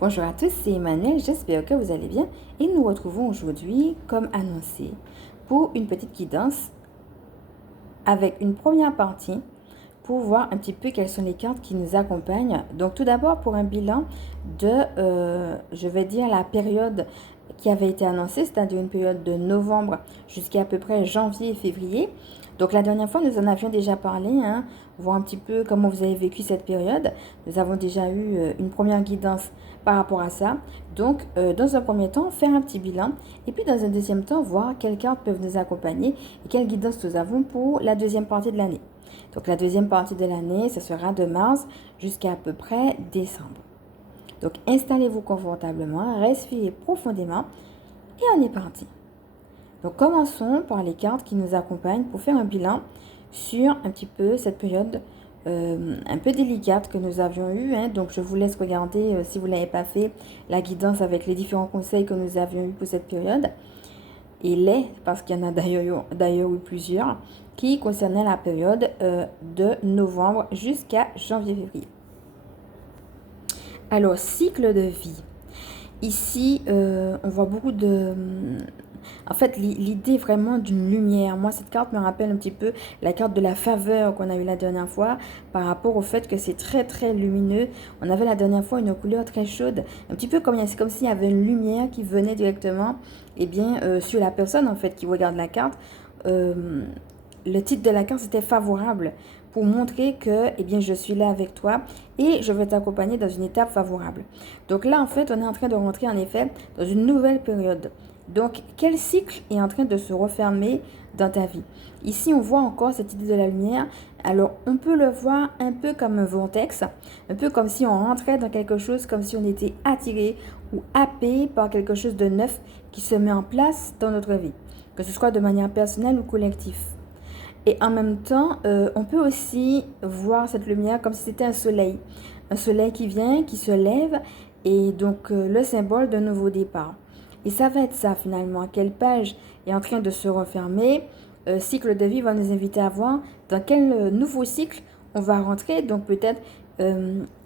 Bonjour à tous, c'est Emmanuel, j'espère que vous allez bien et nous retrouvons aujourd'hui, comme annoncé, pour une petite guidance avec une première partie pour voir un petit peu quelles sont les cartes qui nous accompagnent. Donc tout d'abord pour un bilan de, je vais dire, la période qui avait été annoncée, c'est-à-dire une période de novembre jusqu'à peu près janvier et février. Donc la dernière fois, nous en avions déjà parlé, hein, voir un petit peu comment vous avez vécu cette période. Nous avons déjà eu une première guidance par rapport à ça. Donc dans un premier temps, faire un petit bilan et puis dans un deuxième temps, voir quelles cartes peuvent nous accompagner et quelle guidance nous avons pour la deuxième partie de l'année. Donc la deuxième partie de l'année, ce sera de mars jusqu'à peu près décembre. Donc installez-vous confortablement, respirez profondément et on est parti. Donc commençons par les cartes qui nous accompagnent pour faire un bilan sur un petit peu cette période un peu délicate que nous avions eue. Hein. Donc je vous laisse regarder, si vous ne l'avez pas fait, la guidance avec les différents conseils que nous avions eus pour cette période. Et parce qu'il y en a d'ailleurs eu plusieurs, qui concernaient la période de novembre jusqu'à janvier-février. Alors, cycle de vie. Ici, on voit beaucoup de... En fait, l'idée vraiment d'une lumière. Moi, cette carte me rappelle un petit peu la carte de la faveur qu'on a eue la dernière fois par rapport au fait que c'est très, très lumineux. On avait la dernière fois une couleur très chaude. Un petit peu comme, c'est comme s'il y avait une lumière qui venait directement sur la personne, en fait, qui regarde la carte. Le titre de la carte, c'était favorable pour montrer que je suis là avec toi et je vais t'accompagner dans une étape favorable. Donc là, en fait, on est en train de rentrer en effet dans une nouvelle période. Donc, quel cycle est en train de se refermer dans ta vie? Ici, on voit encore cette idée de la lumière. Alors, on peut le voir un peu comme un vortex, un peu comme si on rentrait dans quelque chose, comme si on était attiré ou happé par quelque chose de neuf qui se met en place dans notre vie, que ce soit de manière personnelle ou collective. Et en même temps, on peut aussi voir cette lumière comme si c'était un soleil qui vient, qui se lève, et donc le symbole d'un nouveau départ. Et ça va être ça finalement, quelle page est en train de se refermer. Cycle de vie va nous inviter à voir dans quel nouveau cycle on va rentrer, donc peut-être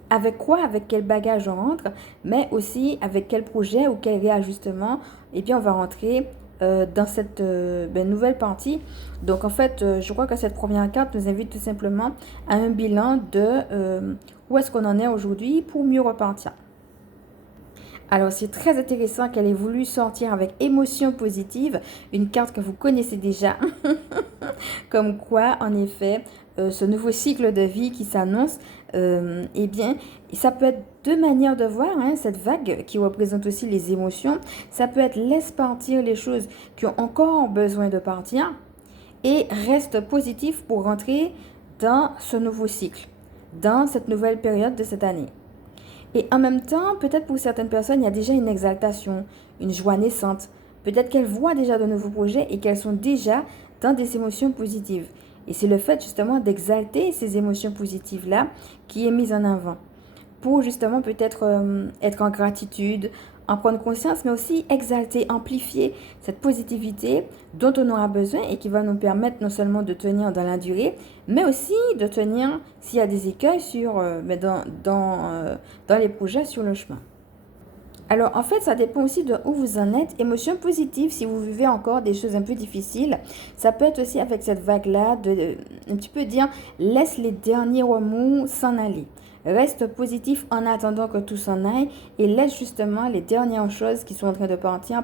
avec quoi, avec quel bagage on rentre, mais aussi avec quel projet ou quel réajustement, on va rentrer dans cette nouvelle partie. Donc en fait, je crois que cette première carte nous invite tout simplement à un bilan de où est-ce qu'on en est aujourd'hui pour mieux repartir. Alors c'est très intéressant qu'elle ait voulu sortir avec émotion positive, une carte que vous connaissez déjà, comme quoi en effet ce nouveau cycle de vie qui s'annonce, ça peut être deux manières de voir, hein, cette vague qui représente aussi les émotions. Ça peut être laisse partir les choses qui ont encore besoin de partir et reste positif pour rentrer dans ce nouveau cycle, dans cette nouvelle période de cette année. Et en même temps, peut-être pour certaines personnes, il y a déjà une exaltation, une joie naissante. Peut-être qu'elles voient déjà de nouveaux projets et qu'elles sont déjà dans des émotions positives. Et c'est le fait justement d'exalter ces émotions positives-là qui est mis en avant. Pour justement peut-être être en gratitude, en prendre conscience, mais aussi exalter, amplifier cette positivité dont on aura besoin et qui va nous permettre non seulement de tenir dans la durée, mais aussi de tenir s'il y a des écueils dans les projets sur le chemin. Alors en fait, ça dépend aussi de où vous en êtes. Émotion positive, si vous vivez encore des choses un peu difficiles, ça peut être aussi avec cette vague-là de un petit peu dire laisse les derniers remous s'en aller. Reste positif en attendant que tout s'en aille et laisse justement les dernières choses qui sont en train de partir.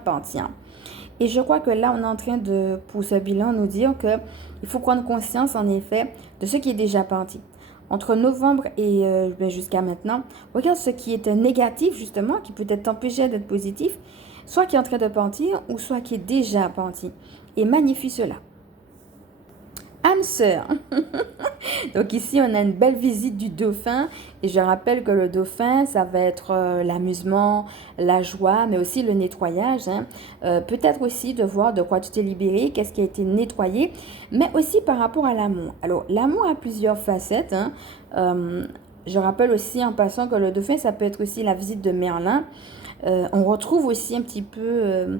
Et je crois que là, on est en train de, pour ce bilan, nous dire qu'il faut prendre conscience en effet de ce qui est déjà parti. Entre novembre et jusqu'à maintenant, regarde ce qui était négatif justement, qui peut-être t'empêcher d'être positif, soit qui est en train de partir ou soit qui est déjà parti. Et magnifie cela. Âme sœur. Donc ici, on a une belle visite du dauphin. Et je rappelle que le dauphin, ça va être l'amusement, la joie, mais aussi le nettoyage. Hein. Peut-être aussi de voir de quoi tu t'es libéré, qu'est-ce qui a été nettoyé, mais aussi par rapport à l'amour. Alors, l'amour a plusieurs facettes. Hein. Je rappelle aussi en passant que le dauphin, ça peut être aussi la visite de Merlin. On retrouve aussi un petit peu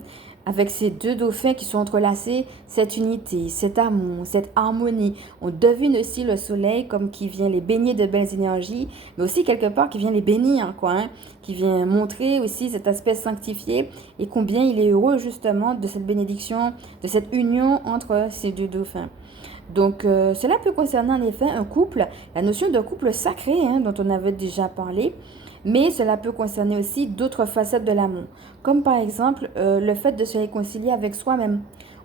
avec ces deux dauphins qui sont entrelacés, cette unité, cet amour, cette harmonie. On devine aussi le soleil comme qui vient les baigner de belles énergies, mais aussi quelque part qui vient les bénir, quoi, hein, qui vient montrer aussi cet aspect sanctifié et combien il est heureux justement de cette bénédiction, de cette union entre ces deux dauphins. Donc, cela peut concerner en effet un couple, la notion de couple sacré, hein, dont on avait déjà parlé, mais cela peut concerner aussi d'autres facettes de l'amour, comme par exemple le fait de se réconcilier avec soi-même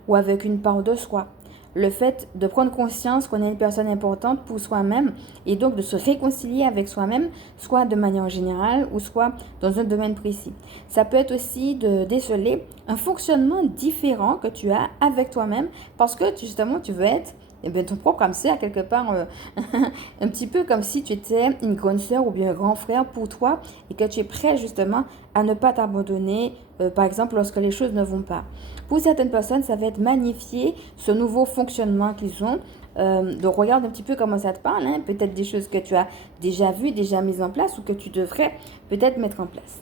ou avec une part de soi, le fait de prendre conscience qu'on est une personne importante pour soi-même et donc de se réconcilier avec soi-même, soit de manière générale ou soit dans un domaine précis. Ça peut être aussi de déceler un fonctionnement différent que tu as avec toi-même parce que justement tu veux être ton propre âme sœur, quelque part, un petit peu comme si tu étais une grande sœur ou bien un grand frère pour toi et que tu es prêt justement à ne pas t'abandonner, par exemple, lorsque les choses ne vont pas. Pour certaines personnes, ça va être magnifier ce nouveau fonctionnement qu'ils ont. Donc, regarde un petit peu comment ça te parle, hein, peut-être des choses que tu as déjà vues, déjà mises en place ou que tu devrais peut-être mettre en place.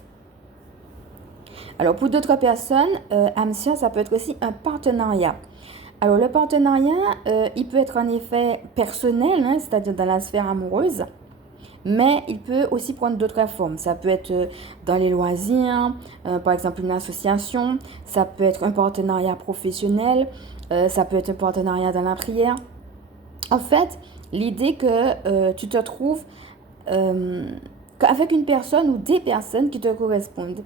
Alors, pour d'autres personnes, âme sœur, ça peut être aussi un partenariat. Alors, le partenariat, il peut être en effet personnel, hein, c'est-à-dire dans la sphère amoureuse, mais il peut aussi prendre d'autres formes. Ça peut être dans les loisirs, par exemple une association, ça peut être un partenariat professionnel, ça peut être un partenariat dans la prière. En fait, l'idée que tu te trouves avec une personne ou des personnes qui te correspondent.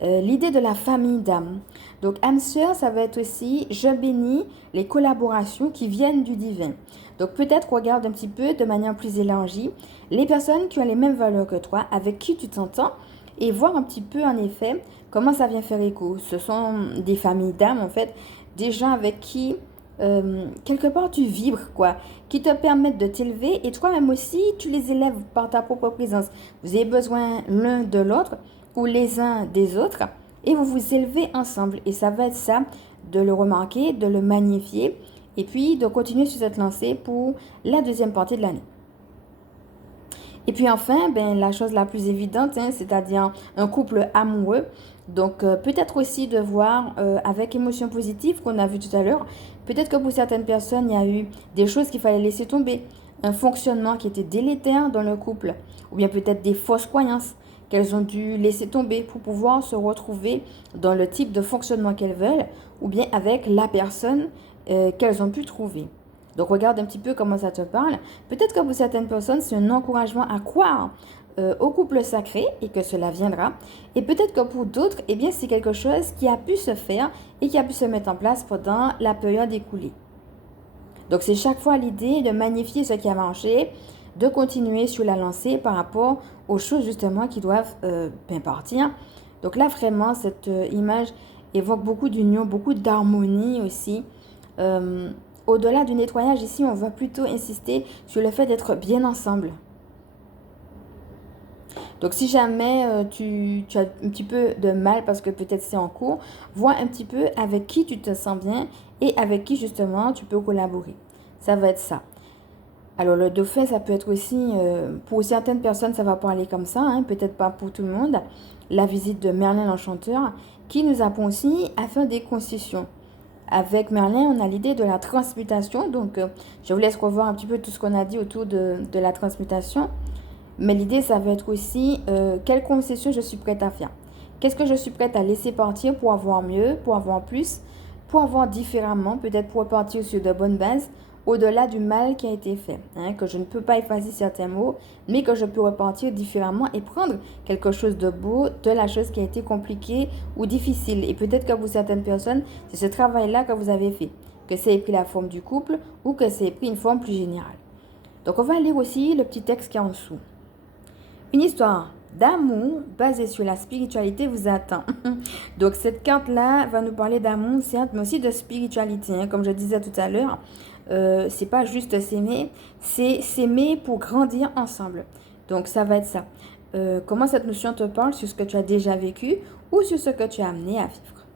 L'idée de la famille d'âme. Donc, âme sœur, ça va être aussi, je bénis les collaborations qui viennent du divin. Donc, peut-être regarde un petit peu de manière plus élargie les personnes qui ont les mêmes valeurs que toi, avec qui tu t'entends, et voir un petit peu, en effet, comment ça vient faire écho. Ce sont des familles d'âme, en fait, des gens avec qui, quelque part, tu vibres, quoi, qui te permettent de t'élever, et toi-même aussi, tu les élèves par ta propre présence. Vous avez besoin l'un de l'autre, ou les uns des autres, et vous vous élevez ensemble. Et ça va être ça, de le remarquer, de le magnifier, et puis de continuer sur cette lancée pour la deuxième partie de l'année. Et puis enfin, la chose la plus évidente, hein, c'est-à-dire un couple amoureux. Donc peut-être aussi de voir avec émotion positive qu'on a vu tout à l'heure, peut-être que pour certaines personnes, il y a eu des choses qu'il fallait laisser tomber, un fonctionnement qui était délétère dans le couple, ou bien peut-être des fausses croyances qu'elles ont dû laisser tomber pour pouvoir se retrouver dans le type de fonctionnement qu'elles veulent, ou bien avec la personne qu'elles ont pu trouver. Donc regarde un petit peu comment ça te parle. Peut-être que pour certaines personnes, c'est un encouragement à croire au couple sacré et que cela viendra. Et peut-être que pour d'autres, eh bien, c'est quelque chose qui a pu se faire et qui a pu se mettre en place pendant la période écoulée. Donc c'est chaque fois l'idée de magnifier ce qui a marché, de continuer sur la lancée par rapport aux choses justement qui doivent partir. Donc là vraiment cette image évoque beaucoup d'union, beaucoup d'harmonie aussi. Au-delà du nettoyage ici, on va plutôt insister sur le fait d'être bien ensemble. Donc si jamais tu as un petit peu de mal parce que peut-être c'est en cours, vois un petit peu avec qui tu te sens bien et avec qui justement tu peux collaborer. Ça va être ça. Alors le dauphin, ça peut être aussi, pour certaines personnes, ça va parler comme ça, hein, peut-être pas pour tout le monde, la visite de Merlin l'Enchanteur, qui nous apprend aussi à faire des concessions. Avec Merlin, on a l'idée de la transmutation, donc je vous laisse revoir un petit peu tout ce qu'on a dit autour de la transmutation. Mais l'idée, ça va être aussi quelle concession je suis prête à faire. Qu'est-ce que je suis prête à laisser partir pour avoir mieux, pour avoir plus, pour avoir différemment, peut-être pour repartir sur de bonnes bases, au-delà du mal qui a été fait. Hein, que je ne peux pas effacer certains mots, mais que je peux repartir différemment et prendre quelque chose de beau de la chose qui a été compliquée ou difficile. Et peut-être que pour certaines personnes, c'est ce travail-là que vous avez fait. Que ça ait pris la forme du couple ou que ça ait pris une forme plus générale. Donc on va lire aussi le petit texte qui est en dessous. Une histoire d'amour basée sur la spiritualité vous attend. Donc cette carte-là va nous parler d'amour, certes, mais aussi de spiritualité. Hein. Comme je disais tout à l'heure, c'est pas juste s'aimer, c'est s'aimer pour grandir ensemble. Donc ça va être ça. Comment cette notion te parle sur ce que tu as déjà vécu ou sur ce que tu as amené à vivre.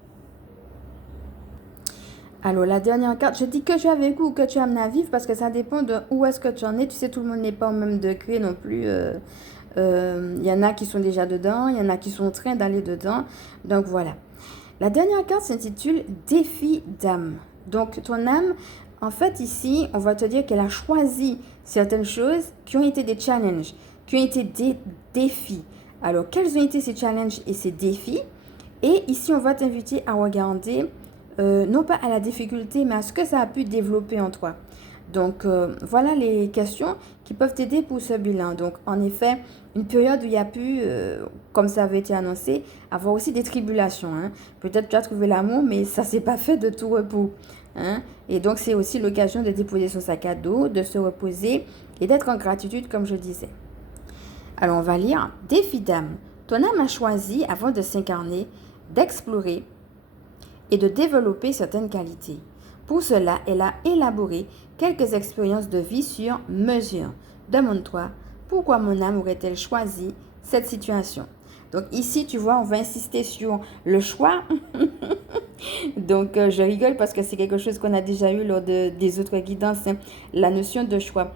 Alors la dernière carte, je dis que tu as vécu ou que tu as amené à vivre parce que ça dépend de où est-ce que tu en es. Tu sais, tout le monde n'est pas au même degré non plus. Y en a qui sont déjà dedans, il y en a qui sont en train d'aller dedans. Donc voilà. La dernière carte s'intitule Défi d'âme. Donc, ton âme, en fait, ici, on va te dire qu'elle a choisi certaines choses qui ont été des challenges, qui ont été des défis. Alors, quels ont été ces challenges et ces défis? Et ici, on va t'inviter à regarder, non pas à la difficulté, mais à ce que ça a pu développer en toi. Donc, voilà les questions qui peuvent t'aider pour ce bilan. Donc, en effet, une période où il y a pu, comme ça avait été annoncé, avoir aussi des tribulations. Hein. Peut-être tu as trouvé l'amour, mais ça ne s'est pas fait de tout repos. Hein. Et donc, c'est aussi l'occasion de déposer son sac à dos, de se reposer et d'être en gratitude, comme je disais. Alors, on va lire « Défi d'âme. Ton âme a choisi, avant de s'incarner, d'explorer et de développer certaines qualités. Pour cela, elle a élaboré quelques expériences de vie sur mesure. Demande-toi, pourquoi mon âme aurait-elle choisi cette situation? » Donc ici, tu vois, on va insister sur le choix. Donc, je rigole parce que c'est quelque chose qu'on a déjà eu lors des autres guidances, hein, la notion de choix.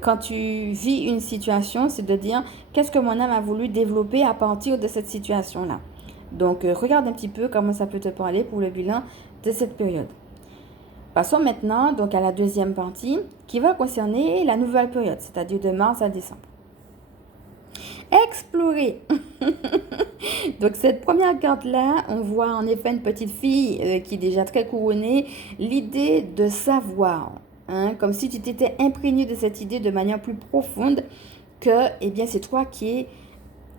Quand tu vis une situation, c'est de dire qu'est-ce que mon âme a voulu développer à partir de cette situation-là. Donc, regarde un petit peu comment ça peut te parler pour le bilan de cette période. Passons maintenant donc à la deuxième partie qui va concerner la nouvelle période, c'est-à-dire de mars à décembre. Explorer. Donc cette première carte-là, on voit en effet une petite fille qui est déjà très couronnée, l'idée de savoir, hein, comme si tu t'étais imprégné de cette idée de manière plus profonde que, eh bien, c'est toi qui es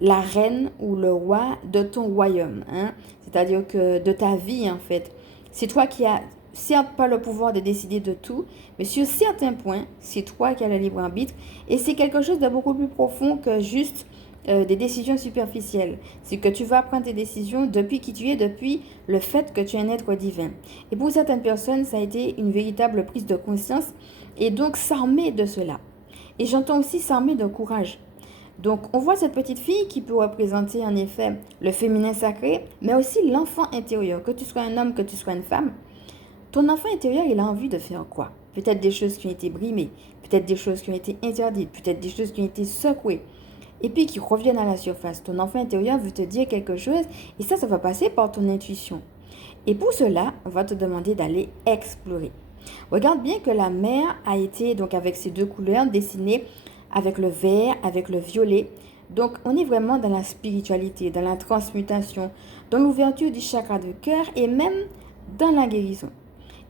la reine ou le roi de ton royaume, hein, c'est-à-dire que de ta vie en fait. C'est toi qui as certes pas le pouvoir de décider de tout, mais sur certains points, c'est toi qui as le libre arbitre et c'est quelque chose de beaucoup plus profond que juste des décisions superficielles. C'est que tu vas prendre tes décisions depuis qui tu es, depuis le fait que tu es un être divin. Et pour certaines personnes, ça a été une véritable prise de conscience et donc s'armer de cela. Et j'entends aussi s'armer de courage. Donc, on voit cette petite fille qui peut représenter en effet le féminin sacré, mais aussi l'enfant intérieur. Que tu sois un homme, que tu sois une femme, ton enfant intérieur, il a envie de faire quoi? Peut-être des choses qui ont été brimées, peut-être des choses qui ont été interdites, peut-être des choses qui ont été secouées, et puis qui reviennent à la surface. Ton enfant intérieur veut te dire quelque chose, et ça va passer par ton intuition. Et pour cela, on va te demander d'aller explorer. Regarde bien que la mer a été, donc avec ces deux couleurs, dessinée avec le vert, avec le violet. Donc, on est vraiment dans la spiritualité, dans la transmutation, dans l'ouverture du chakra de cœur et même dans la guérison.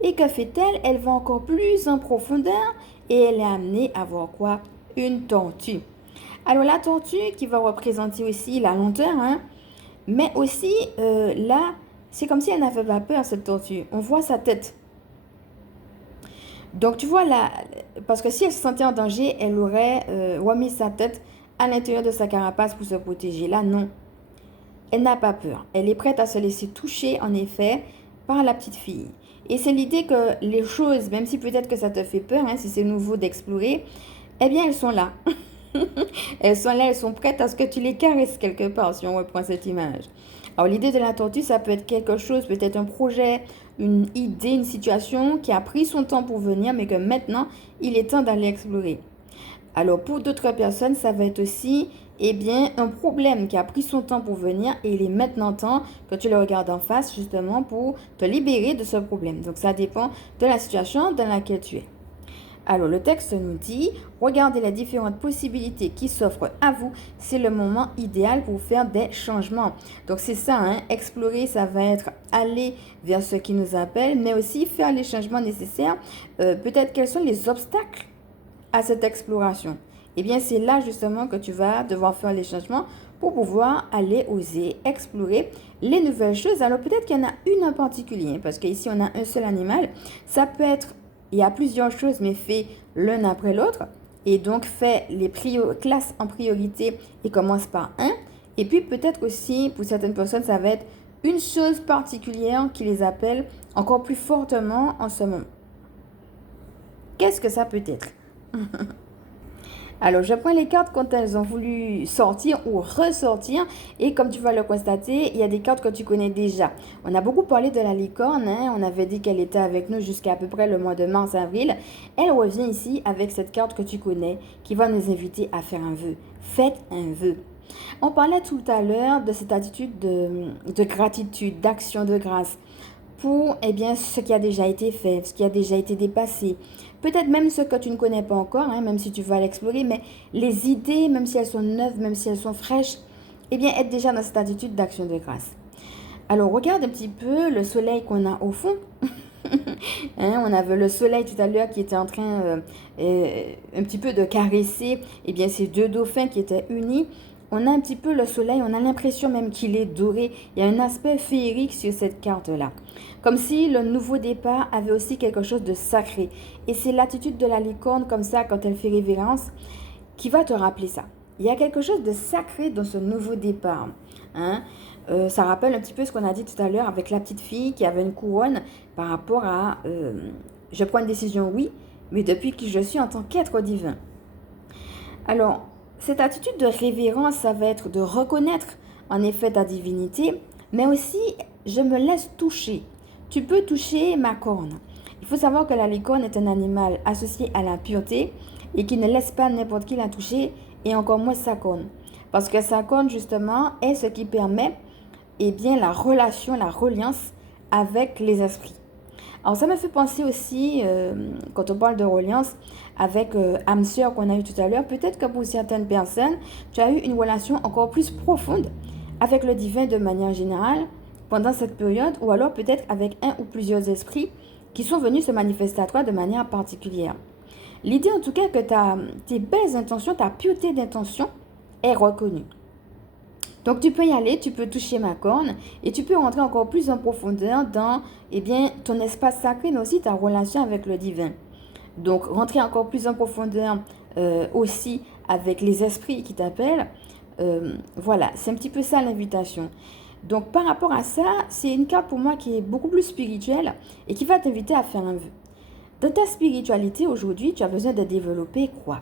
Et que fait-elle? Elle va encore plus en profondeur et elle est amenée à voir quoi? Une tortue. Alors, la tortue qui va représenter aussi la lenteur, hein, mais aussi là, c'est comme si elle n'avait pas peur, cette tortue. On voit sa tête. Donc, tu vois là, parce que si elle se sentait en danger, elle aurait remis sa tête à l'intérieur de sa carapace pour se protéger. Là, non. Elle n'a pas peur. Elle est prête à se laisser toucher, en effet, par la petite fille. Et c'est l'idée que les choses, même si peut-être que ça te fait peur, hein, si c'est nouveau d'explorer, eh bien, elles sont là. Elles sont là, elles sont prêtes à ce que tu les caresses quelque part, si on reprend cette image. Alors, l'idée de la tortue, ça peut être quelque chose, peut-être un projet, une idée, une situation qui a pris son temps pour venir, mais que maintenant, il est temps d'aller explorer. Alors, pour d'autres personnes, ça va être aussi, eh bien, un problème qui a pris son temps pour venir et il est maintenant temps que tu le regardes en face, justement, pour te libérer de ce problème. Donc, ça dépend de la situation dans laquelle tu es. Alors, le texte nous dit, regardez les différentes possibilités qui s'offrent à vous. C'est le moment idéal pour faire des changements. Donc, c'est ça, hein, explorer, ça va être aller vers ce qui nous appelle, mais aussi faire les changements nécessaires. Peut-être quels sont les obstacles à cette exploration. Eh bien, c'est là justement que tu vas devoir faire les changements pour pouvoir aller oser explorer les nouvelles choses. Alors, peut-être qu'il y en a une en particulier, parce qu'ici, on a un seul animal. Ça peut être... Il y a plusieurs choses, mais fait l'un après l'autre. Et donc, fait les classes en priorité et commence par un. Et puis, peut-être aussi, pour certaines personnes, ça va être une chose particulière qui les appelle encore plus fortement en ce moment. Qu'est-ce que ça peut être? Alors, je prends les cartes quand elles ont voulu sortir ou ressortir. Et comme tu vas le constater, il y a des cartes que tu connais déjà. On a beaucoup parlé de la licorne. Hein? On avait dit qu'elle était avec nous jusqu'à peu près le mois de mars-avril. Elle revient ici avec cette carte que tu connais qui va nous inviter à faire un vœu. Faites un vœu. On parlait tout à l'heure de cette attitude de gratitude, d'action de grâce pour eh bien, ce qui a déjà été fait, ce qui a déjà été dépassé. Peut-être même ce que tu ne connais pas encore, hein, même si tu vas l'explorer, mais les idées, même si elles sont neuves, même si elles sont fraîches, eh bien, être déjà dans cette attitude d'action de grâce. Alors, regarde un petit peu le soleil qu'on a au fond. Hein, on avait le soleil tout à l'heure qui était en train un petit peu de caresser eh bien, ces deux dauphins qui étaient unis. On a un petit peu le soleil, on a l'impression même qu'il est doré. Il y a un aspect féerique sur cette carte-là. Comme si le nouveau départ avait aussi quelque chose de sacré. Et c'est l'attitude de la licorne comme ça, quand elle fait révérence, qui va te rappeler ça. Il y a quelque chose de sacré dans ce nouveau départ. Hein? Ça rappelle un petit peu ce qu'on a dit tout à l'heure avec la petite fille qui avait une couronne par rapport à je prends une décision, oui, mais depuis qui je suis en tant qu'être divin. Alors, cette attitude de révérence, ça va être de reconnaître en effet ta divinité, mais aussi je me laisse toucher. Tu peux toucher ma corne. Il faut savoir que la licorne est un animal associé à la pureté et qui ne laisse pas n'importe qui la toucher et encore moins sa corne. Parce que sa corne, justement, est ce qui permet eh bien, la relation, la reliance avec les esprits. Alors, ça me fait penser aussi, quand on parle de reliance, avec âme sœur qu'on a eu tout à l'heure, peut-être que pour certaines personnes, tu as eu une relation encore plus profonde avec le divin de manière générale pendant cette période, ou alors peut-être avec un ou plusieurs esprits qui sont venus se manifester à toi de manière particulière. L'idée en tout cas que tes belles intentions, ta pureté d'intention est reconnue. Donc tu peux y aller, tu peux toucher ma corne et tu peux rentrer encore plus en profondeur dans eh bien, ton espace sacré, mais aussi ta relation avec le divin. Donc rentrer encore plus en profondeur aussi avec les esprits qui t'appellent. Voilà, c'est un petit peu ça l'invitation. Donc par rapport à ça, c'est une carte pour moi qui est beaucoup plus spirituelle et qui va t'inviter à faire un vœu. Dans ta spiritualité aujourd'hui, tu as besoin de développer quoi?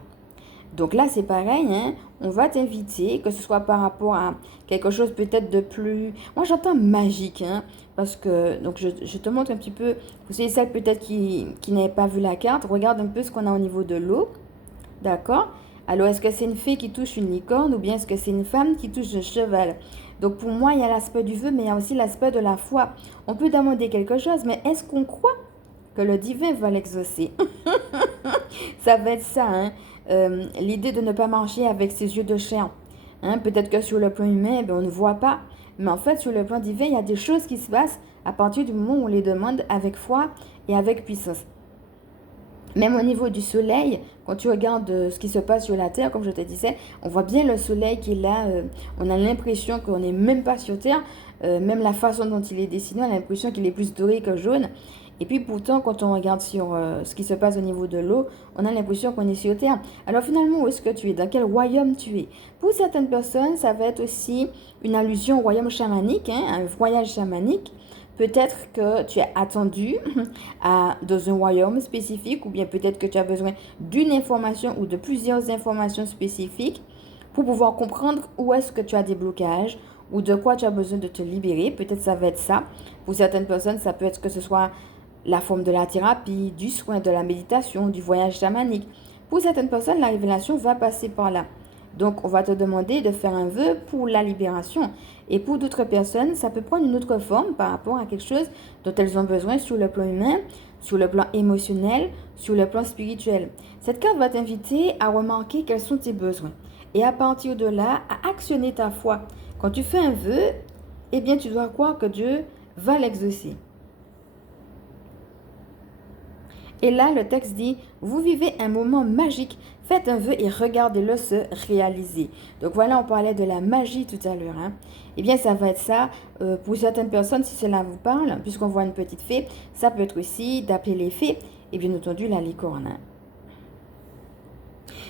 Donc là, c'est pareil, hein? On va t'inviter, que ce soit par rapport à quelque chose peut-être de plus... Moi, j'entends magique, hein? Parce que, donc je te montre un petit peu, pour celles peut-être qui n'avaient pas vu la carte, regarde un peu ce qu'on a au niveau de l'eau, d'accord? Alors, est-ce que c'est une fée qui touche une licorne ou bien est-ce que c'est une femme qui touche un cheval? Donc, pour moi, il y a l'aspect du vœu, mais il y a aussi l'aspect de la foi. On peut demander quelque chose, mais est-ce qu'on croit que le divin va l'exaucer? Ça va être ça, hein? L'idée de ne pas marcher avec ses yeux de chair. Hein? Peut-être que sur le plan humain, on ne voit pas. Mais en fait, sur le plan divin, il y a des choses qui se passent à partir du moment où on les demande avec foi et avec puissance. Même au niveau du soleil, quand tu regardes ce qui se passe sur la Terre, comme je te disais, on voit bien le soleil qui est là. On a l'impression qu'on n'est même pas sur Terre. Même la façon dont il est dessiné, on a l'impression qu'il est plus doré que jaune. Et puis pourtant, quand on regarde sur ce qui se passe au niveau de l'eau, on a l'impression qu'on est sur Terre. Alors finalement, où est-ce que tu es? Dans quel royaume tu es? Pour certaines personnes, ça va être aussi une allusion au royaume chamanique, hein, un voyage chamanique. Peut-être que tu es attendu dans un royaume spécifique ou bien peut-être que tu as besoin d'une information ou de plusieurs informations spécifiques pour pouvoir comprendre où est-ce que tu as des blocages ou de quoi tu as besoin de te libérer. Peut-être ça va être ça. Pour certaines personnes, ça peut être que ce soit la forme de la thérapie, du soin, de la méditation, du voyage chamanique. Pour certaines personnes, la révélation va passer par là. Donc, on va te demander de faire un vœu pour la libération. Et pour d'autres personnes, ça peut prendre une autre forme par rapport à quelque chose dont elles ont besoin sur le plan humain, sur le plan émotionnel, sur le plan spirituel. Cette carte va t'inviter à remarquer quels sont tes besoins. Et à partir de là, à actionner ta foi. Quand tu fais un vœu, eh bien, tu dois croire que Dieu va l'exaucer. Et là, le texte dit, vous vivez un moment magique, faites un vœu et regardez-le se réaliser. Donc voilà, on parlait de la magie tout à l'heure. Hein. Eh bien, ça va être ça. Pour certaines personnes, si cela vous parle, puisqu'on voit une petite fée, ça peut être aussi d'appeler les fées, et bien entendu la licorne. Hein.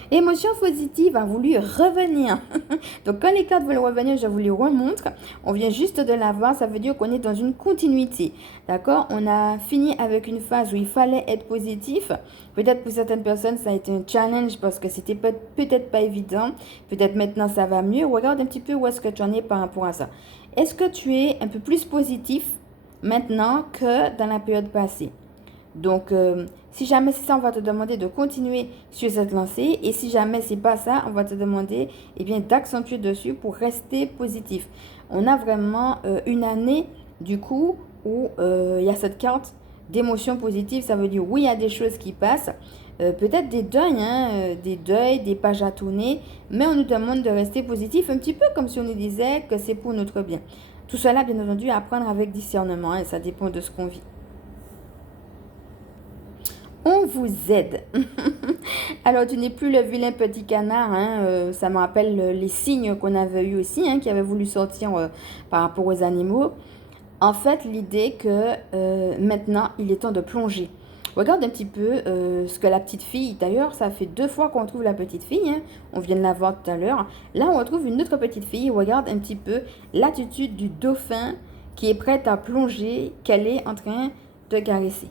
Émotion positive a voulu revenir. Donc, quand les cartes veulent revenir, je vous les remontre. On vient juste de la voir. Ça veut dire qu'on est dans une continuité. D'accord? On a fini avec une phase où il fallait être positif. Peut-être pour certaines personnes, ça a été un challenge parce que c'était peut-être pas évident. Peut-être maintenant, ça va mieux. Regarde un petit peu où est-ce que tu en es par rapport à ça. Est-ce que tu es un peu plus positif maintenant que dans la période passée? Donc, Si jamais c'est ça, on va te demander de continuer sur cette lancée. Et si jamais c'est pas ça, on va te demander eh bien, d'accentuer dessus pour rester positif. On a vraiment une année, du coup, où il y a cette carte d'émotions positives. Ça veut dire, oui, il y a des choses qui passent. Peut-être des deuils, hein, des deuils, des pages à tourner. Mais on nous demande de rester positif, un petit peu comme si on nous disait que c'est pour notre bien. Tout cela, bien entendu, à prendre avec discernement. Hein, ça dépend de ce qu'on vit. On vous aide. Alors, tu n'es plus le vilain petit canard. Hein, ça me rappelle les signes qu'on avait eu aussi, hein, qui avaient voulu sortir par rapport aux animaux. En fait, l'idée que maintenant, il est temps de plonger. Regarde un petit peu ce que la petite fille, d'ailleurs, ça fait 2 fois qu'on trouve la petite fille. Hein, on vient de la voir tout à l'heure. Là, on retrouve une autre petite fille. Regarde un petit peu l'attitude du dauphin qui est prête à plonger, qu'elle est en train de caresser.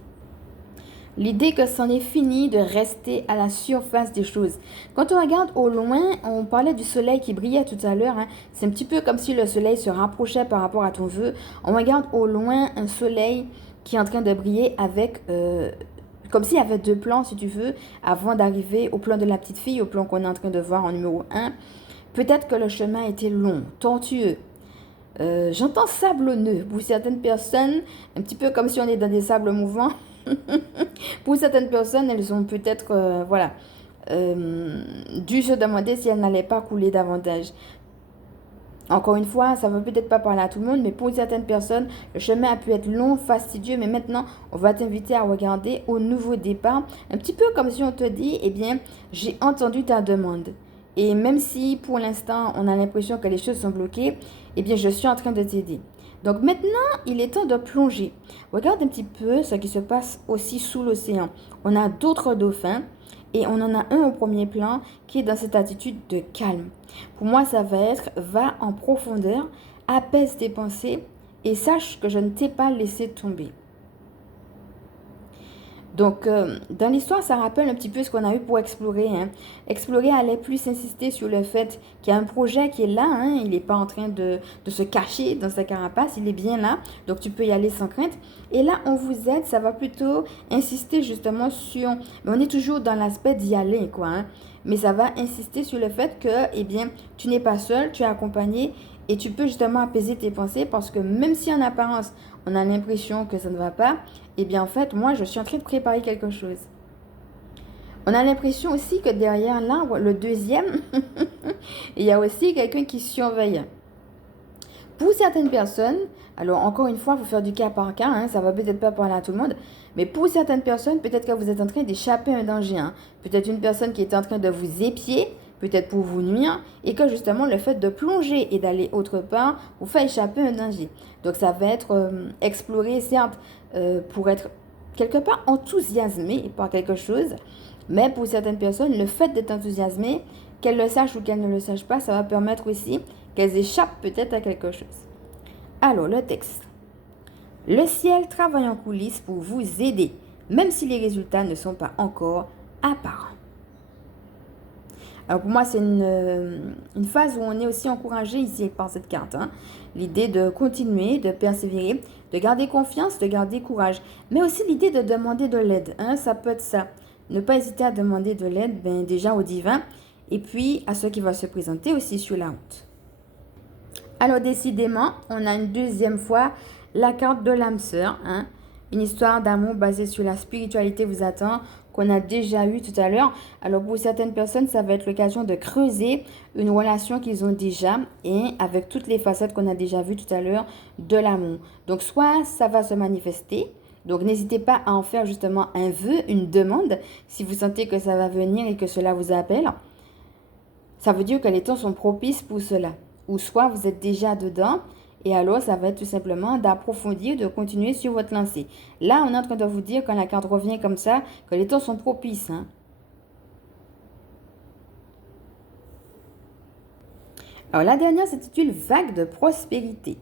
L'idée que c'en est fini de rester à la surface des choses. Quand on regarde au loin, on parlait du soleil qui brillait tout à l'heure. Hein. C'est un petit peu comme si le soleil se rapprochait par rapport à ton vœu. On regarde au loin un soleil qui est en train de briller avec... comme s'il y avait 2 plans, si tu veux, avant d'arriver au plan de la petite fille, au plan qu'on est en train de voir en numéro 1. Peut-être que le chemin était long, tortueux. J'entends sablonneux pour certaines personnes, un petit peu comme si on est dans des sables mouvants. Pour certaines personnes, elles ont peut-être dû se demander si elles n'allaient pas couler davantage. Encore une fois, ça ne veut peut-être pas parler à tout le monde, mais pour certaines personnes, le chemin a pu être long, fastidieux, mais maintenant, on va t'inviter à regarder au nouveau départ, un petit peu comme si on te dit, eh bien, j'ai entendu ta demande. Et même si pour l'instant, on a l'impression que les choses sont bloquées, eh bien, je suis en train de t'aider. Donc maintenant, il est temps de plonger. Regarde un petit peu ce qui se passe aussi sous l'océan. On a d'autres dauphins et on en a un au premier plan qui est dans cette attitude de calme. Pour moi, ça va être va en profondeur, apaise tes pensées et sache que je ne t'ai pas laissé tomber. Donc, dans l'histoire, ça rappelle un petit peu ce qu'on a eu pour explorer. Hein. Explorer allait plus insister sur le fait qu'il y a un projet qui est là. Hein. Il n'est pas en train de se cacher dans sa carapace. Il est bien là. Donc, tu peux y aller sans crainte. Et là, on vous aide. Ça va plutôt insister justement sur... Mais on est toujours dans l'aspect d'y aller, quoi. Hein. Mais ça va insister sur le fait que, eh bien, tu n'es pas seul, tu es accompagné. Et tu peux justement apaiser tes pensées parce que même si en apparence, on a l'impression que ça ne va pas, eh bien en fait, moi, je suis en train de préparer quelque chose. On a l'impression aussi que derrière l'arbre, le deuxième, il y a aussi quelqu'un qui surveille. Pour certaines personnes, alors encore une fois, il faut faire du cas par cas, hein, ça va peut-être pas parler à tout le monde, mais pour certaines personnes, peut-être que vous êtes en train d'échapper à un danger. Hein. Peut-être une personne qui est en train de vous épier, peut-être pour vous nuire, et que justement le fait de plonger et d'aller autre part vous fait échapper à un danger. Donc ça va être exploré, certes, pour être quelque part enthousiasmé par quelque chose, mais pour certaines personnes, le fait d'être enthousiasmé, qu'elles le sachent ou qu'elles ne le sachent pas, ça va permettre aussi qu'elles échappent peut-être à quelque chose. Alors, le texte. Le ciel travaille en coulisses pour vous aider, même si les résultats ne sont pas encore apparents. Alors pour moi, c'est une phase où on est aussi encouragé ici par cette carte. Hein. L'idée de continuer, de persévérer, de garder confiance, de garder courage. Mais aussi l'idée de demander de l'aide. Hein. Ça peut être ça. Ne pas hésiter à demander de l'aide déjà au divin et puis à ce qui va se présenter aussi sur la route. Alors décidément, on a une deuxième fois la carte de l'âme sœur. Hein. Une histoire d'amour basée sur la spiritualité vous attend, qu'on a déjà eu tout à l'heure. Alors pour certaines personnes, ça va être l'occasion de creuser une relation qu'ils ont déjà et avec toutes les facettes qu'on a déjà vues tout à l'heure de l'amour. Donc soit ça va se manifester, donc n'hésitez pas à en faire justement un vœu, une demande, si vous sentez que ça va venir et que cela vous appelle. Ça veut dire que les temps sont propices pour cela. Ou soit vous êtes déjà dedans. Et alors, ça va être tout simplement d'approfondir, de continuer sur votre lancée. Là, on est en train de vous dire, quand la carte revient comme ça, que les temps sont propices. Hein. Alors, la dernière s'intitule Vague de prospérité.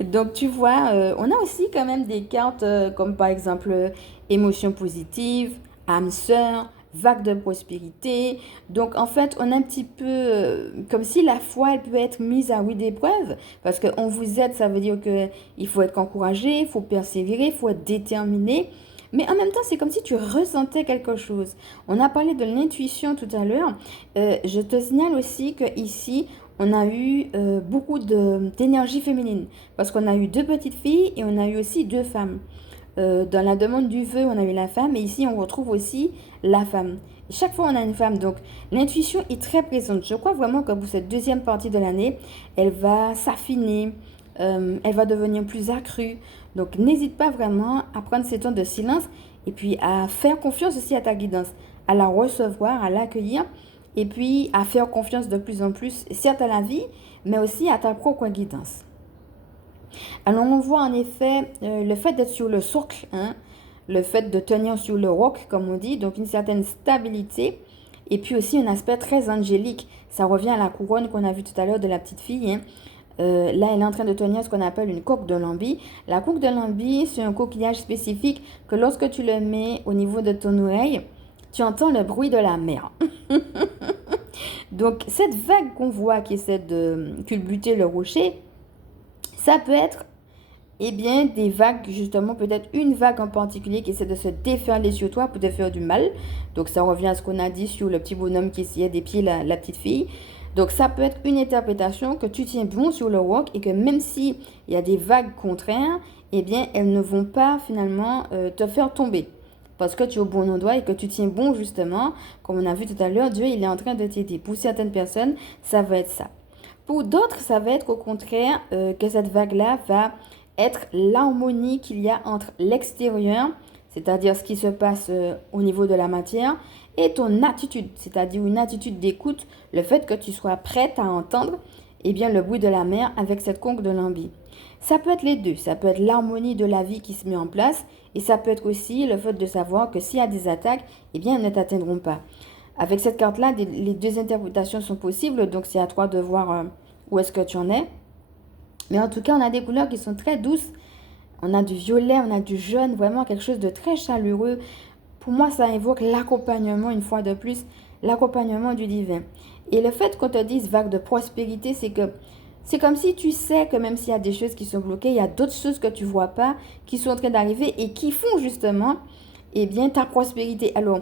Donc, tu vois, on a aussi quand même des cartes comme par exemple émotion positive, âme sœur, vague de prospérité. Donc, en fait, on a un petit peu comme si la foi, elle peut être mise à rude épreuve. Parce qu'on vous aide, ça veut dire qu'il faut être encouragé, il faut persévérer, il faut être déterminé. Mais en même temps, c'est comme si tu ressentais quelque chose. On a parlé de l'intuition tout à l'heure. Je te signale aussi que ici, on a eu beaucoup d'énergie féminine. Parce qu'on a eu deux petites filles et on a eu aussi deux femmes. Dans la demande du vœu, on a eu la femme et ici, on retrouve aussi la femme. Chaque fois, on a une femme. Donc, l'intuition est très présente. Je crois vraiment que pour cette deuxième partie de l'année, elle va s'affiner, elle va devenir plus accrue. Donc, n'hésite pas vraiment à prendre ces temps de silence et puis à faire confiance aussi à ta guidance, à la recevoir, à l'accueillir et puis à faire confiance de plus en plus, certes à la vie, mais aussi à ta propre guidance. Alors, on voit en effet le fait d'être sur le socle, hein, le fait de tenir sur le roc, comme on dit, donc une certaine stabilité, et puis aussi un aspect très angélique. Ça revient à la couronne qu'on a vue tout à l'heure de la petite fille, hein. Là, elle est en train de tenir ce qu'on appelle une coque de lambie. La coque de lambie, c'est un coquillage spécifique que lorsque tu le mets au niveau de ton oreille, tu entends le bruit de la mer. Donc, cette vague qu'on voit qui essaie de culbuter le rocher, ça peut être eh bien, des vagues, justement, peut-être une vague en particulier qui essaie de se déferler sur toi pour te faire du mal. Donc, ça revient à ce qu'on a dit sur le petit bonhomme qui essayait d'épier la petite fille. Donc, ça peut être une interprétation que tu tiens bon sur le roc et que même s'il y a des vagues contraires, eh bien, elles ne vont pas finalement te faire tomber. Parce que tu es au bon endroit et que tu tiens bon, justement. Comme on a vu tout à l'heure, Dieu, il est en train de t'aider. Pour certaines personnes, ça va être ça. Pour d'autres, ça va être au contraire que cette vague-là va être l'harmonie qu'il y a entre l'extérieur, c'est-à-dire ce qui se passe au niveau de la matière, et ton attitude, c'est-à-dire une attitude d'écoute, le fait que tu sois prête à entendre eh bien, le bruit de la mer avec cette conque de lambie. Ça peut être les deux, ça peut être l'harmonie de la vie qui se met en place, et ça peut être aussi le fait de savoir que s'il y a des attaques, eh bien, elles ne t'atteindront pas. Avec cette carte-là, les deux interprétations sont possibles, donc c'est à toi de voir où est-ce que tu en es. Mais en tout cas, on a des couleurs qui sont très douces. On a du violet, on a du jaune, vraiment quelque chose de très chaleureux. Pour moi, ça évoque l'accompagnement, une fois de plus, l'accompagnement du divin. Et le fait qu'on te dise vague de prospérité, c'est que c'est comme si tu sais que même s'il y a des choses qui sont bloquées, il y a d'autres choses que tu ne vois pas, qui sont en train d'arriver et qui font justement eh bien, ta prospérité. Alors,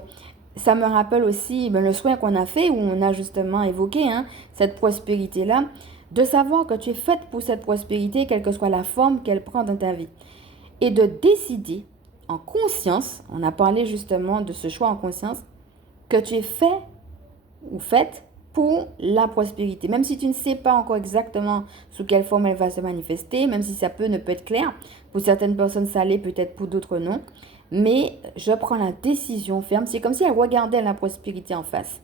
ça me rappelle aussi le soin qu'on a fait où on a justement évoqué cette prospérité-là, de savoir que tu es faite pour cette prospérité, quelle que soit la forme qu'elle prend dans ta vie. Et de décider en conscience, on a parlé justement de ce choix en conscience, que tu es fait ou faite pour la prospérité. Même si tu ne sais pas encore exactement sous quelle forme elle va se manifester, même si ça ne peut être clair, pour certaines personnes ça l'est, peut-être pour d'autres non. Mais je prends la décision ferme. C'est comme si elle regardait la prospérité en face.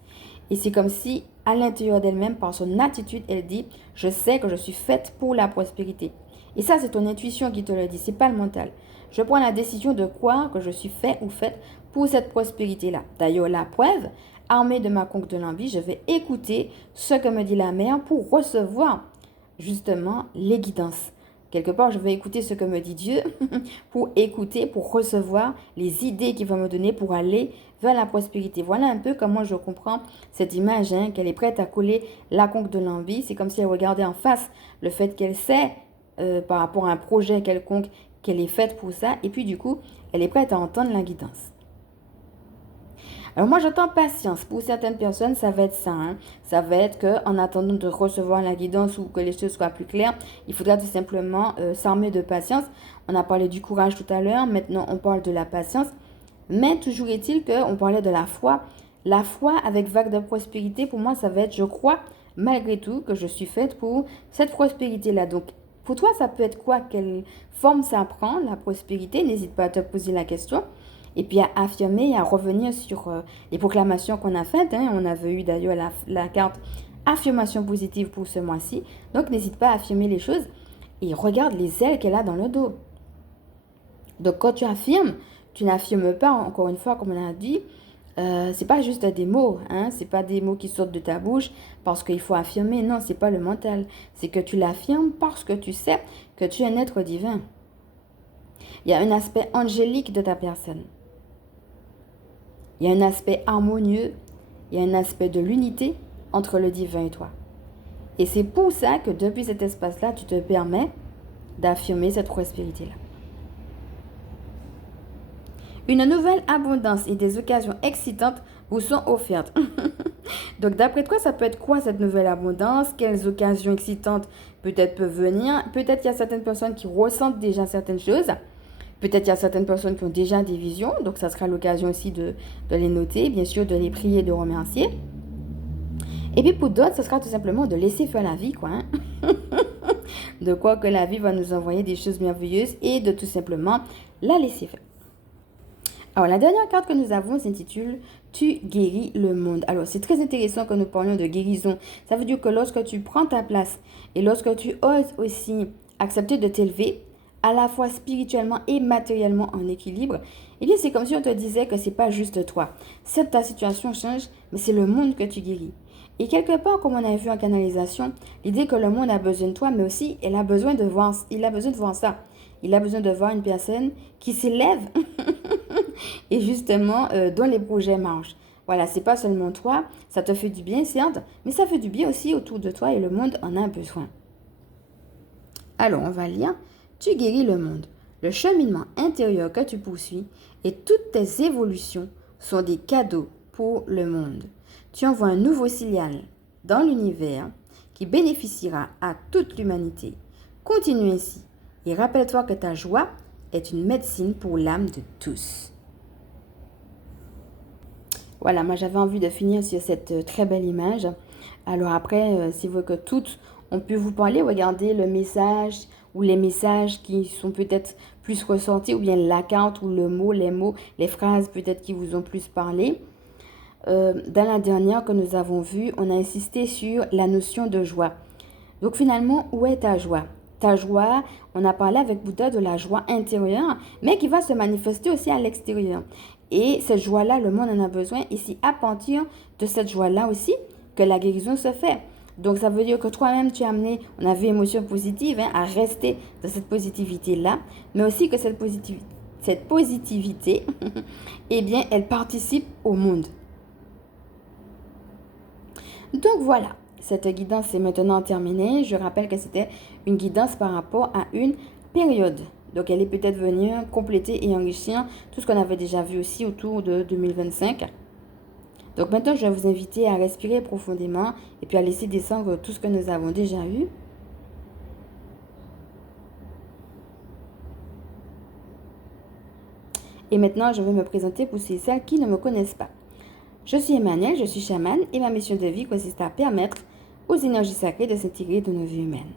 Et c'est comme si, à l'intérieur d'elle-même, par son attitude, elle dit, je sais que je suis faite pour la prospérité. Et ça, c'est ton intuition qui te le dit, c'est pas le mental. Je prends la décision de croire que je suis fait ou faite pour cette prospérité-là. D'ailleurs, la preuve, armée de ma conque de l'envie, je vais écouter ce que me dit la mère pour recevoir justement les guidances. Quelque part, je vais écouter ce que me dit Dieu pour écouter, pour recevoir les idées qu'il va me donner pour aller vers la prospérité. Voilà un peu comment je comprends cette image, qu'elle est prête à coller la conque de l'envie. C'est comme si elle regardait en face le fait qu'elle sait par rapport à un projet quelconque qu'elle est faite pour ça. Et puis du coup, elle est prête à entendre la guidance. Alors moi, j'entends patience. Pour certaines personnes, ça va être ça. Ça va être qu'en attendant de recevoir la guidance ou que les choses soient plus claires, il faudra tout simplement s'armer de patience. On a parlé du courage tout à l'heure. Maintenant, on parle de la patience. Mais toujours est-il qu'on parlait de la foi. La foi avec vague de prospérité, pour moi, ça va être, je crois, malgré tout, que je suis faite pour cette prospérité-là. Donc, pour toi, ça peut être quoi? Quelle forme ça prend, la prospérité? N'hésite pas à te poser la question. Et puis à affirmer et à revenir sur les proclamations qu'on a faites. On avait eu d'ailleurs la carte affirmation positive pour ce mois-ci. Donc n'hésite pas à affirmer les choses et regarde les ailes qu'elle a dans le dos. Donc quand tu affirmes, tu n'affirmes pas, encore une fois, comme on a dit, c'est pas juste des mots, c'est pas des mots qui sortent de ta bouche parce qu'il faut affirmer. Non, c'est pas le mental. C'est que tu l'affirmes parce que tu sais que tu es un être divin. Il y a un aspect angélique de ta personne. Il y a un aspect harmonieux, il y a un aspect de l'unité entre le divin et toi. Et c'est pour ça que depuis cet espace-là, tu te permets d'affirmer cette prospérité-là. Une nouvelle abondance et des occasions excitantes vous sont offertes. Donc, d'après toi, ça peut être quoi cette nouvelle abondance? Quelles occasions excitantes peut-être peuvent venir? Peut-être qu'il y a certaines personnes qui ressentent déjà certaines choses. Peut-être qu'il y a certaines personnes qui ont déjà des visions. Donc, ça sera l'occasion aussi de les noter, bien sûr, de les prier, de remercier. Et puis, pour d'autres, ce sera tout simplement de laisser faire la vie, quoi. De quoi que la vie va nous envoyer des choses merveilleuses et de tout simplement la laisser faire. Alors, la dernière carte que nous avons s'intitule « Tu guéris le monde ». Alors, c'est très intéressant que nous parlions de guérison. Ça veut dire que lorsque tu prends ta place et lorsque tu oses aussi accepter de t'élever, à la fois spirituellement et matériellement en équilibre, eh bien, c'est comme si on te disait que c'est pas juste toi. Certes, ta situation change, mais c'est le monde que tu guéris. Et quelque part, comme on a vu en canalisation, l'idée que le monde a besoin de toi, mais aussi, il a besoin de voir ça. Il a besoin de voir une personne qui s'élève et justement dont les projets marchent. Voilà, c'est pas seulement toi, ça te fait du bien, certes, mais ça fait du bien aussi autour de toi et le monde en a besoin. Alors, on va lire. Tu guéris le monde. Le cheminement intérieur que tu poursuis et toutes tes évolutions sont des cadeaux pour le monde. Tu envoies un nouveau signal dans l'univers qui bénéficiera à toute l'humanité. Continue ainsi et rappelle-toi que ta joie est une médecine pour l'âme de tous. Voilà, moi j'avais envie de finir sur cette très belle image. Alors après, si vous voulez que toutes ont pu vous parler, regardez le message ou les messages qui sont peut-être plus ressentis, ou bien la carte ou le mot, les mots, les phrases peut-être qui vous ont plus parlé. Dans la dernière que nous avons vue, on a insisté sur la notion de joie. Donc finalement, où est ta joie? Ta joie, on a parlé avec Bouddha de la joie intérieure, mais qui va se manifester aussi à l'extérieur. Et cette joie-là, le monde en a besoin. Et c'est à partir de cette joie-là aussi que la guérison se fait. Donc ça veut dire que toi-même, tu es amené, on a vu émotion positive, à rester dans cette positivité-là, mais aussi que cette positivité, eh bien, elle participe au monde. Donc voilà, cette guidance est maintenant terminée. Je rappelle que c'était une guidance par rapport à une période. Donc elle est peut-être venue compléter et enrichir tout ce qu'on avait déjà vu aussi autour de 2025. Donc maintenant, je vais vous inviter à respirer profondément et puis à laisser descendre tout ce que nous avons déjà eu. Et maintenant, je vais me présenter pour ceux et celles qui ne me connaissent pas. Je suis Emmanuel, je suis chamane et ma mission de vie consiste à permettre aux énergies sacrées de s'intégrer dans nos vies humaines.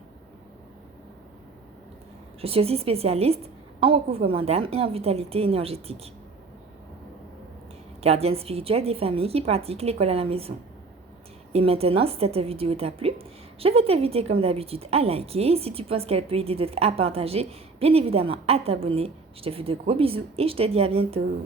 Je suis aussi spécialiste en recouvrement d'âme et en vitalité énergétique. Gardienne spirituelle des familles qui pratiquent l'école à la maison. Et maintenant, si cette vidéo t'a plu, je vais t'inviter comme d'habitude à liker. Si tu penses qu'elle peut aider d'autres à partager, bien évidemment à t'abonner. Je te fais de gros bisous et je te dis à bientôt.